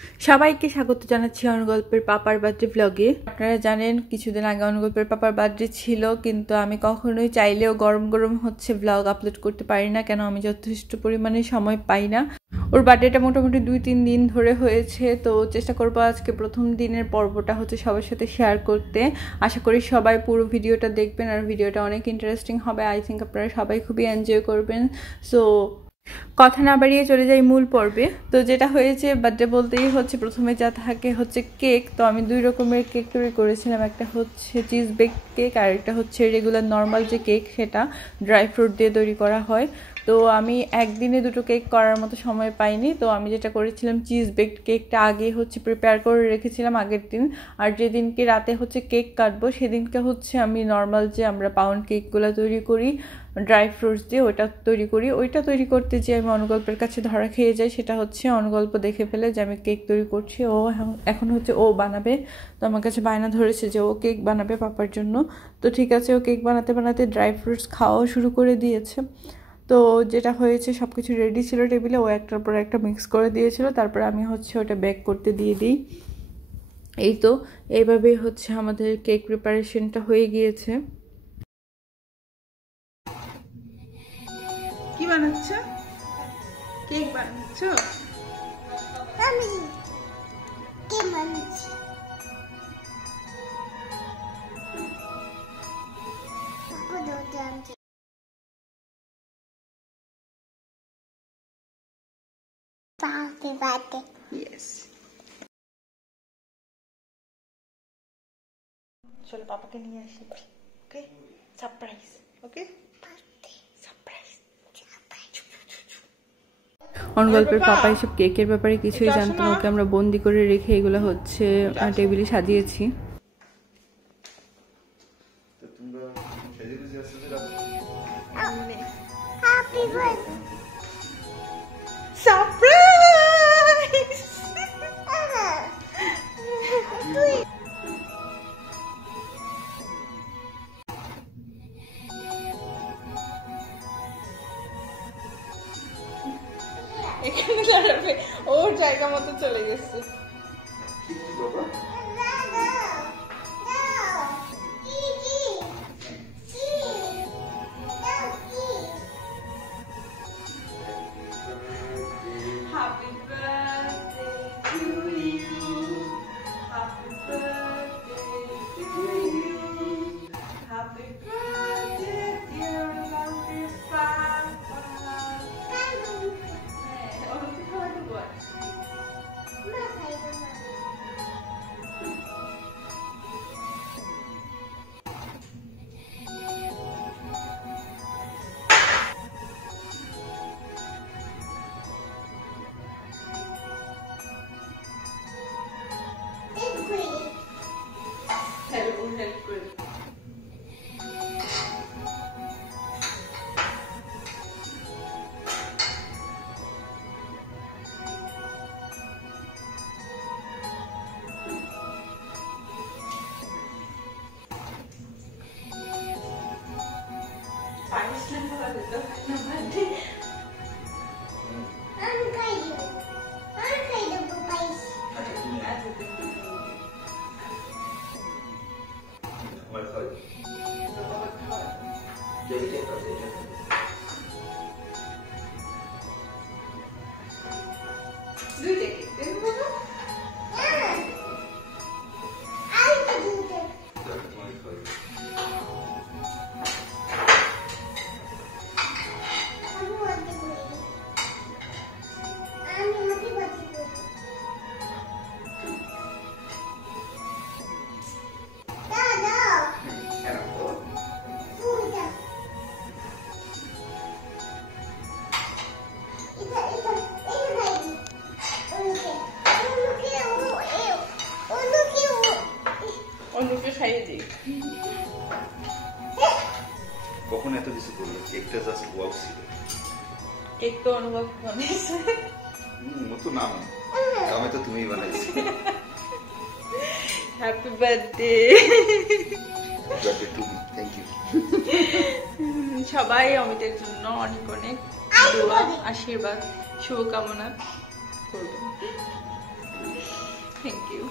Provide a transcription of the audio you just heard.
সবাইকে স্বাগত জানাচ্ছি অনুগল্পের পাপার বার্থডে ব্লগে। আপনারা জানেন কিছুদিন আগে অনুগল্পের পাপার বার্থডে ছিল, কিন্তু আমি কখনোই চাইলেও গরম গরম হচ্ছে ব্লগ আপলোড করতে পারি না, কেন আমি যথেষ্ট পরিমাণে সময় পাই না। ওর বার্থডেটা মোটামুটি 2-3 দিন ধরে হয়েছে, তো চেষ্টা করবো আজকে প্রথম দিনের পর্বটা হচ্ছে সবার সাথে শেয়ার করতে। আশা করি সবাই পুরো ভিডিওটা দেখবেন, আর ভিডিওটা অনেক ইন্টারেস্টিং হবে। আই থিঙ্ক আপনারা সবাই খুবই এনজয় করবেন। সো কথা না বাড়িয়ে চলে যাই মূল পর্বে। তো যেটা হয়েছে বার্থডে বলতেই হচ্ছে প্রথমে যা থাকে হচ্ছে কেক। তো আমি 2 রকমের কেক তৈরি করেছিলাম, একটা হচ্ছে চিজ বেক কেক আর একটা হচ্ছে রেগুলার নর্মাল যে কেক, সেটা ড্রাই ফ্রুট দিয়ে তৈরি করা হয়। তো আমি একদিনে 2টো কেক করার মতো সময় পাইনি, তো আমি যেটা করেছিলাম চিজ বেক কেকটা আগে হচ্ছে প্রিপেয়ার করে রেখেছিলাম আগের দিন, আর যেদিনকে রাতে হচ্ছে কেক কাটবো সেদিনকে হচ্ছে আমি নর্মাল যে আমরা পাউন্ড কেকগুলো তৈরি করি ড্রাই ফ্রুটস দিয়ে, ওইটা তৈরি করতে যে আমি অনুগল্পের কাছে ধরা খেয়ে যাই। সেটা হচ্ছে অনুগল্প দেখে ফেলে যে আমি কেক তৈরি করছি, ও এখন হচ্ছে ও বানাবে। তো আমার কাছে বায়না ধরেছে যে ও কেক বানাবে পাপার জন্য। তো ঠিক আছে, ও কেক বানাতে বানাতে ড্রাই ফ্রুটস খাওয়াও শুরু করে দিয়েছে। তো যেটা হয়েছে সব কিছু রেডি ছিল টেবিলে, ও একটার পর একটা মিক্স করে দিয়েছিল, তারপর আমি হচ্ছে ওটা বেক করতে দিয়ে দিই। এই তো এইভাবেই হচ্ছে আমাদের কেক প্রিপারেশনটা হয়ে গিয়েছে। কি বানাচ্ছ? কেক বানাচ্ছ? আমি কেক বানাচ্ছি। Happy birthday. Yes. চলো পাপাকে নিয়ে আসি। ওকে, সারপ্রাইজ। ওকে, সারপ্রাইজ। অনুগল্পের পাপা এসব কেকের ব্যাপারে কিছুই জানতো না, ওকে আমরা বন্দি করে রেখে এগুলো হচ্ছে টেবিলে সাজিয়েছি। Happy birthday. সারপ্রাইজ! এখানে দাঁড়াবে, ওর জায়গা মতো চলে গেছে। Happy birthday to you. Happy birthday to you. Happy birthday dear lovely Papa. Help করে পাইস না খাওয়া দিতে হয় না বাড়ি। আমি খাই দেবো পাইস। কখন এত কিছু করলো? কেকটা জাস্ট ওয়াও ছিল। কেক তো অনুভব বানাইছে। মতো নাম আমি তো তুমিই বানাইছি। Happy birthday. Birthday to me. Thank you. সবাই অমিতের জন্য অনেক অনেক দোয়া, আশীর্বাদ, শুভকামনা করবেন। Thank you.